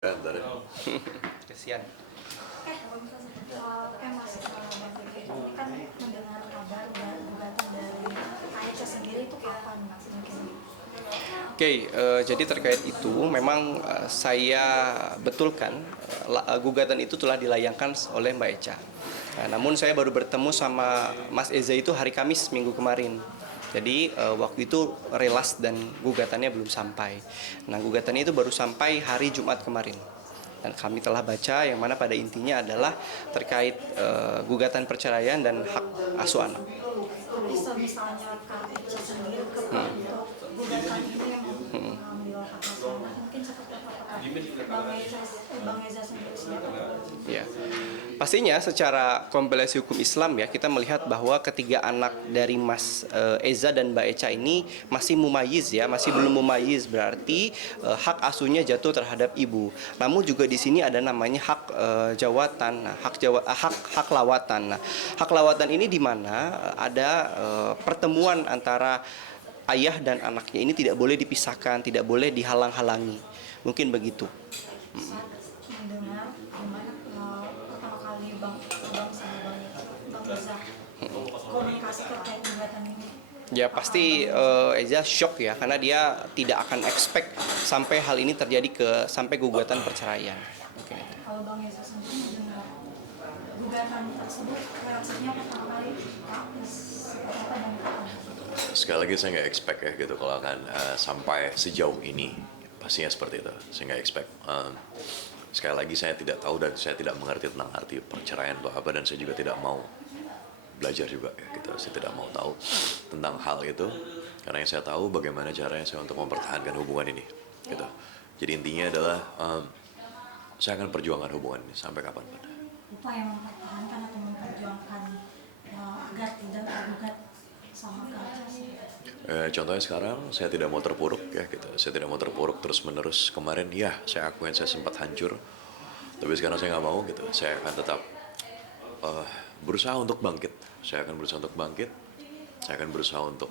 Ntar ya. Kesian. Mas, ini kan mendengar kabar gugatan dari Aisyah sendiri itu kapan Mas mungkin? Oke, jadi terkait itu memang saya betulkan gugatan itu telah dilayangkan oleh Mbak Echa. Namun saya baru bertemu sama Mas Eza itu hari Kamis minggu kemarin. Jadi waktu itu relas dan gugatannya belum sampai. Nah, gugatannya itu baru sampai hari Jumat kemarin. Dan kami telah baca yang mana pada intinya adalah terkait gugatan perceraian dan hak asuh anak. Tapi misalnya Kak Aisyah sendiri untuk gugatan ini yang mengambil hak asuh anak mungkin seperti apa Bang Eza sendiri siapa? Ya, pastinya secara kompilasi hukum Islam ya kita melihat bahwa ketiga anak dari Mas Eza dan Mbak Echa ini masih mumayyiz ya, masih belum mumayyiz berarti hak asuhnya jatuh terhadap ibu. Namun juga di sini ada namanya hak jawatan, hak lawatan. Nah, hak lawatan ini di mana ada pertemuan antara ayah dan anaknya ini tidak boleh dipisahkan, tidak boleh dihalang-halangi. Mungkin begitu. Saat mendengar gimana pertama kali Bang sama Bang Eza komunikasi terkait gugatan ini. Ya pasti Eza shock ya karena dia tidak akan expect sampai hal ini terjadi sampai gugatan perceraian. Oke. Kalau Bang Eza sendiri mendengar gugatan tersebut reaksinya pertama kali seperti apa dan kapan? Sekali lagi saya nggak expect ya gitu kalau akan sampai sejauh ini. Pastinya seperti itu. Saya nggak expect. Sekali lagi saya tidak tahu dan saya tidak mengerti tentang arti perceraian itu apa dan saya juga tidak mau belajar juga ya gitu. Saya tidak mau tahu tentang hal itu karena yang saya tahu bagaimana caranya saya untuk mempertahankan hubungan ini gitu. Jadi intinya adalah saya akan perjuangkan hubungan ini sampai kapanpun. Upaya mempertahankan atau memperjuangkan agar tidak tergugat sama Kak. Contohnya sekarang saya tidak mau terpuruk ya gitu. Saya tidak mau terpuruk terus menerus. Kemarin ya saya akuin saya sempat hancur, tapi sekarang saya nggak mau gitu. Saya akan tetap berusaha untuk bangkit. Saya akan berusaha untuk bangkit. Saya akan berusaha untuk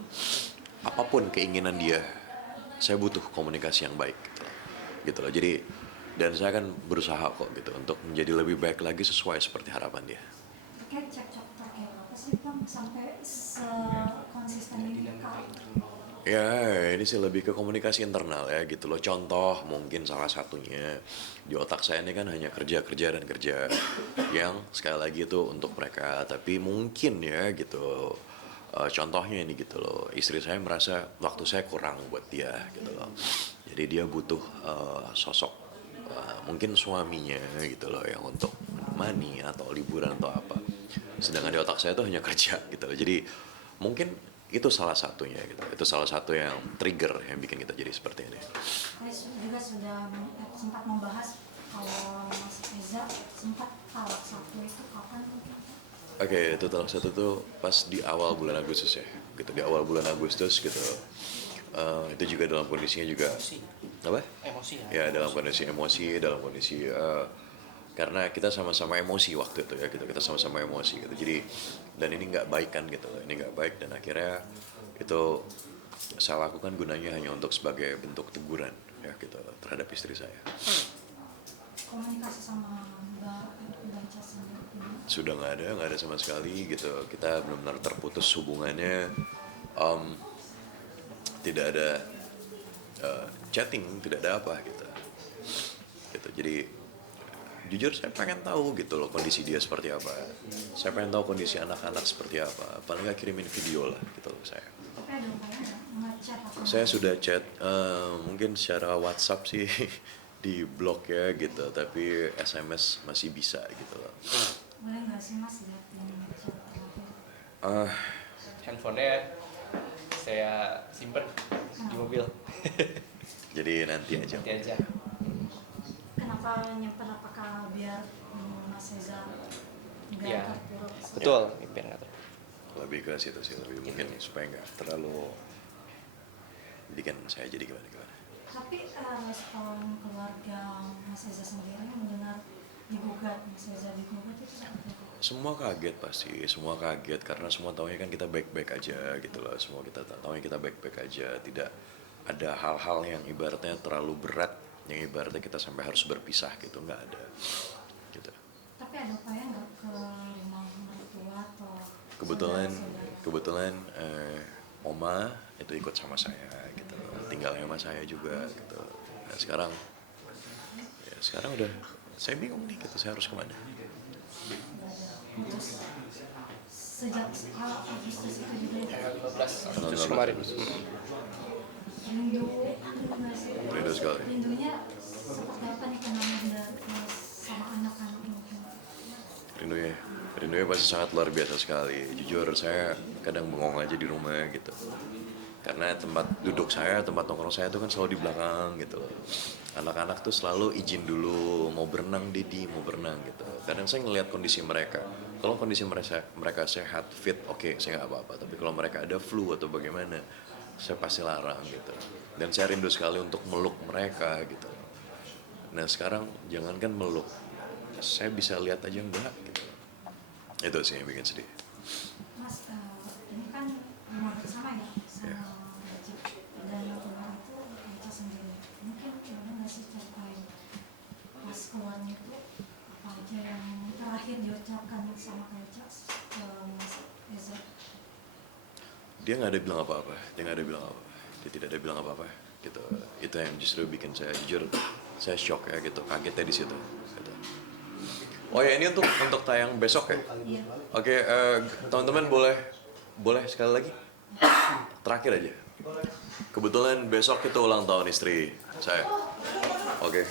apapun keinginan dia. Saya butuh komunikasi yang baik gitu loh. Jadi dan saya akan berusaha kok gitu untuk menjadi lebih baik lagi sesuai seperti harapan dia. Terkait cekcok terkait apa sih Bang sampai sekonsisten ini Kak? Ya, ini sih lebih ke komunikasi internal ya gitu loh. Contoh mungkin salah satunya di otak saya ini kan hanya kerja, kerja, dan kerja. Yang sekali lagi itu untuk mereka. Tapi mungkin ya gitu. Contohnya ini gitu loh. Istri saya merasa waktu saya kurang buat dia gitu loh. Jadi dia butuh sosok mungkin suaminya gitu loh yang untuk menemani atau liburan atau apa. Sedangkan di otak saya itu hanya kerja gitu loh. Jadi mungkin itu salah satunya gitu. Itu salah satu yang trigger yang bikin kita jadi seperti ini. Saya juga sudah sempat membahas kalau Mas Eza sempat talak satu itu kapan? Oke, itu salah satu tuh pas di awal bulan Agustus ya. Gitu di awal bulan Agustus gitu. Itu juga dalam kondisinya juga apa? Emosi Ya dalam kondisi emosi, dalam kondisi karena kita sama-sama emosi waktu itu ya gitu, kita sama-sama emosi gitu. Jadi dan ini nggak baik kan gitu, ini nggak baik dan akhirnya itu saya lakukan gunanya hanya untuk sebagai bentuk teguran ya gitu terhadap istri saya. Komunikasi sama Mbak Echa sendiri Sudah nggak ada sama sekali gitu. Kita benar-benar terputus hubungannya. Tidak ada chatting, tidak ada apa gitu. Jadi jujur saya pengen tahu gitu loh kondisi dia seperti apa. Saya pengen tahu kondisi anak-anak seperti apa. Paling nggak kirimin video lah gitu loh saya. tapi ada upaya nge-chat atau Saya sudah chat mungkin secara WhatsApp sih di blok ya gitu, tapi SMS masih bisa gitu loh. boleh nggak sih Mas liatin chat terakhir? Handphonenya saya simpen di mobil. Jadi nanti aja. Nanti aja. Kenapa nyimpen apakah biar Mas Eza nggak Iya. terpuruk? Betul, biar nggak terlalu. Lebih ke situ sih, lebih mungkin supaya nggak terlalu bikin saya jadi gimana. Tapi respon keluarga Mas Eza sendiri mendengar digugat Mas Eza digugat itu seperti apa? Semua kaget pasti, semua kaget karena semua tahunya kan kita baik-baik aja gitu loh. Semua kita tahunya kita baik-baik aja, tidak ada hal-hal yang ibaratnya terlalu berat yang ibaratnya kita sampai harus berpisah gitu, nggak ada gitu. Tapi ada upaya nggak ke rumah mertua atau kebetulan saudara-saudara? kebetulan oma itu ikut sama saya gitu, tinggal sama saya juga gitu. Nah, sekarang udah saya bingung nih gitu, saya harus kemana. Terus sejak Agustus itu juga 15 Agustus kemarin. rindu nggak sih? Rindu sekali. Rindunya seperti apa nih kenangan sama anak-anak mungkin? Rindunya pasti sangat luar biasa sekali. Jujur saya kadang bengong aja di rumah gitu, karena tempat duduk saya, tempat nongkrong saya itu kan selalu di belakang gitu. Anak-anak tuh selalu izin dulu, mau berenang Dedi, mau berenang gitu. Kadang saya ngelihat kondisi mereka, kalau kondisi mereka sehat, fit, oke, saya nggak apa-apa. Tapi kalau mereka ada flu atau bagaimana, saya pasti larang gitu. Dan saya rindu sekali untuk meluk mereka gitu. Nah sekarang jangankan meluk, saya bisa lihat aja enggak gitu. Itu sih yang bikin sedih. Mas, ini kan rumah bersama ya sama Eca, dan rumah itu Eca sendiri. Mungkin boleh nggak sih ceritain pas keluarnya itu apa aja yang terakhir diucapkan sama Eca ke Mas Eza? Dia nggak ada bilang apa-apa, dia tidak ada bilang apa-apa gitu. Itu yang justru bikin saya jujur, saya shock ya gitu, kagetnya di situ gitu. Oh ya, ini untuk tayang besok ya. Iya. Oke, teman-teman boleh sekali lagi terakhir aja. Kebetulan besok itu ulang tahun istri saya. Oke.